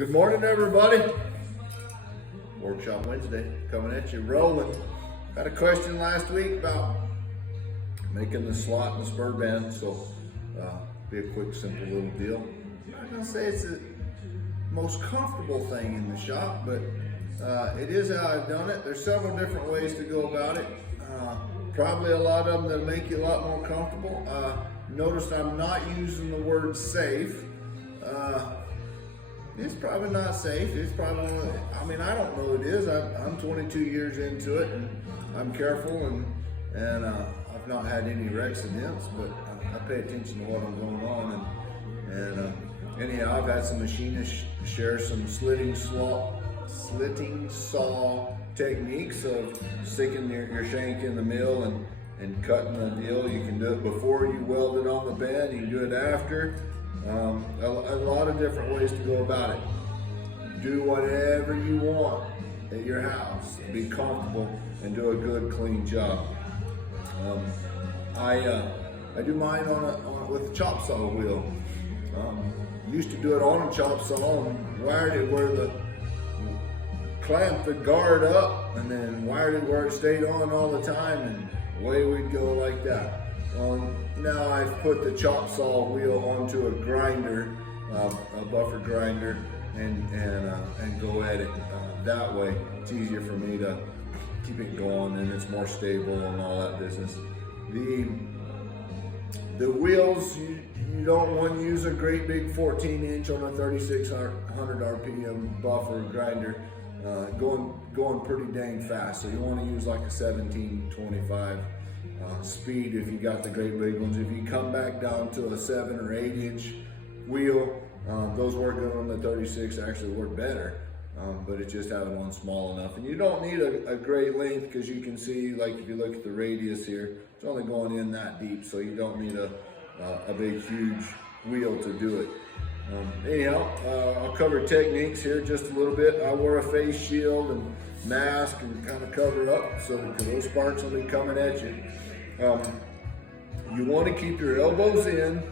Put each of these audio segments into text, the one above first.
Good morning, everybody. Workshop Wednesday coming at you rolling. Had a question last week about making the slot and the spur bend, so be a quick, simple little deal. I'm not gonna say it's the most comfortable thing in the shop, but it is how I've done it. There's several different ways to go about it. Probably a lot of them that make you a lot more comfortable. Notice I'm not using the word safe. It's probably not safe. It's probably, I mean, I don't know it is. I'm 22 years into it, and I'm careful, and I've not had any accidents, but I pay attention to what I'm going on. And anyhow, I've had some machinists share some slitting saw techniques of sticking your shank in the mill and cutting the deal. You can do it before you weld it on the bend. You can do it after. A lot of different ways to go about it. Do whatever you want at your house. Be comfortable and do a good, clean job. I do mine with a chop saw wheel. Used to do it on a chop saw and wired it where the clamped the guard up, and then wired it where it stayed on all the time, and away we'd go like that. Now I've put the chop saw wheel onto a grinder, a buffer grinder, and go at it that way. It's easier for me to keep it going, and it's more stable and all that business. The wheels, you don't want to use a great big 14-inch on a 3600 RPM buffer grinder, going pretty dang fast. So you want to use like a 1725 speed if you got the great big ones. If you come back down to a 7 or 8-inch wheel, those work good on the 36, actually work better, but it's just having one small enough. And you don't need a great length, because you can see, like if you look at the radius here, it's only going in that deep, so you don't need a big huge wheel to do it. Anyhow, I'll cover techniques here just a little bit. I wear a face shield and mask and kind of cover up, so because those sparks will be coming at you. You want to keep your elbows in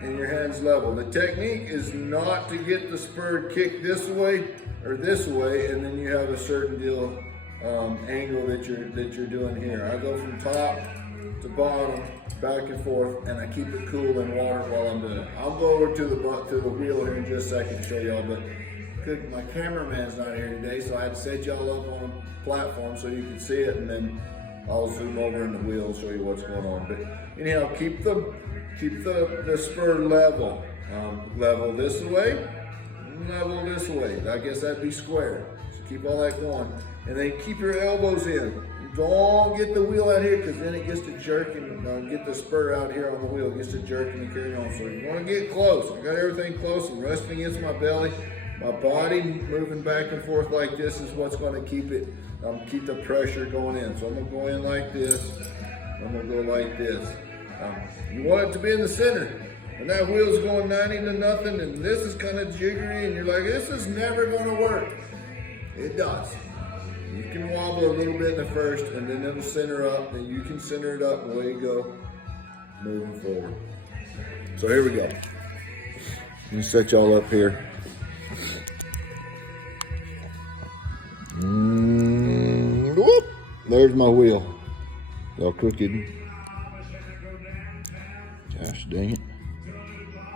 and your hands level. The technique is not to get the spur kicked this way or this way, and then you have a certain deal angle that you're doing here. I go from top to bottom, back and forth, and I keep it cool in water while I'm doing it. I'll go over to the wheel here in just a second to show y'all, but my cameraman's not here today, so I had to set y'all up on a platform so you can see it, and then I'll zoom over in the wheel and show you what's going on. But anyhow, keep the spur level. Level this way, level this way. I guess that'd be square. So keep all that going. And then keep your elbows in. Don't get the wheel out here, because then it gets to jerking. Get the spur out here on the wheel. It gets to jerking and carrying on. So you want to get close. I got everything close and resting against my belly. My body moving back and forth like this is what's going to keep the pressure going in. So I'm going to go in like this. I'm going to go like this. You want it to be in the center. And that wheel's going 90 to nothing, and this is kind of jiggery, and you're like, this is never going to work. It does. You can wobble a little bit in the first, and then it'll center up, and you can center it up, and away you go, moving forward. So here we go. Let me set y'all up here. Whoop, there's my wheel. All crooked. Gosh dang it.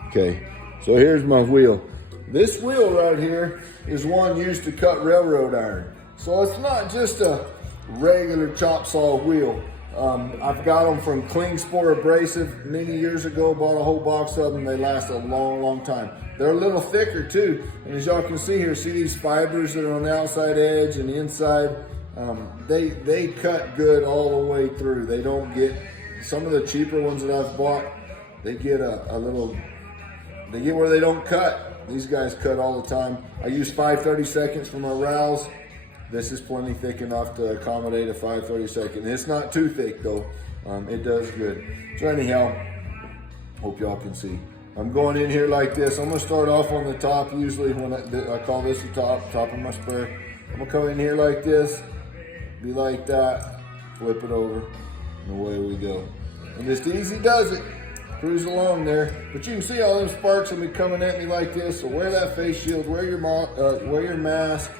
Okay, so here's my wheel. This wheel right here is one used to cut railroad iron. So it's not just a regular chop saw wheel. I've got them from Clean Sport Abrasive many years ago, bought a whole box of them. They last a long, long time. They're a little thicker too. And as y'all can see here, see these fibers that are on the outside edge and the inside? They cut good all the way through. They don't get, some of the cheaper ones that I've bought, they get they get where they don't cut. These guys cut all the time. I use 5/32 for my rowels. This is plenty thick enough to accommodate a 5/32. It's not too thick though. It does good. So anyhow, hope y'all can see. I'm going in here like this. I'm gonna start off on the top. Usually when I call this the top of my spur. I'm gonna come in here like this, be like that, flip it over, and away we go. And just easy does it. cruise along there. But you can see all them sparks will be coming at me like this. So wear that face shield, wear your mask,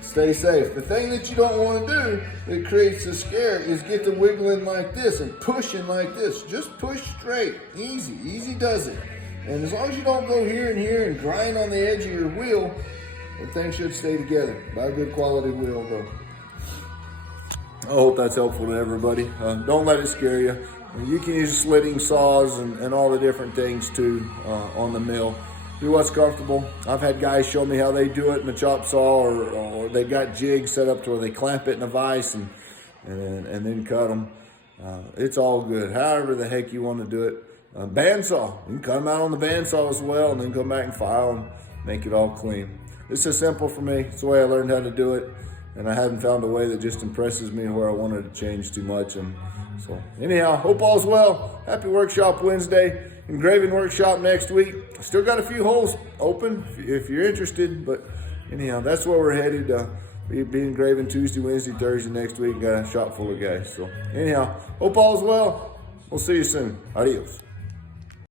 stay safe. The thing that you don't want to do that creates the scare is get the wiggling like this and pushing like this. Just push straight, easy does it. And as long as you don't go here and here and grind on the edge of your wheel, the thing should stay together. Buy a good quality wheel though. I hope that's helpful to everybody. Don't let it scare you. You can use slitting saws and all the different things too on the mill. Do what's comfortable. I've had guys show me how they do it in the chop saw, or they got jigs set up to where they clamp it in a vise and then cut them. It's all good. However the heck you want to do it. Bandsaw. You can cut them out on the bandsaw as well, and then go back and file and make it all clean. This is simple for me. It's the way I learned how to do it, and I haven't found a way that just impresses me where I wanted to change too much. And so anyhow, hope all's well. Happy Workshop Wednesday. Engraving workshop next week. Still got a few holes open if you're interested, but anyhow, that's where we're headed. Be engraving Tuesday, Wednesday, Thursday next week. Got a shop full of guys. So anyhow, hope all's well. We'll see you soon. Adios.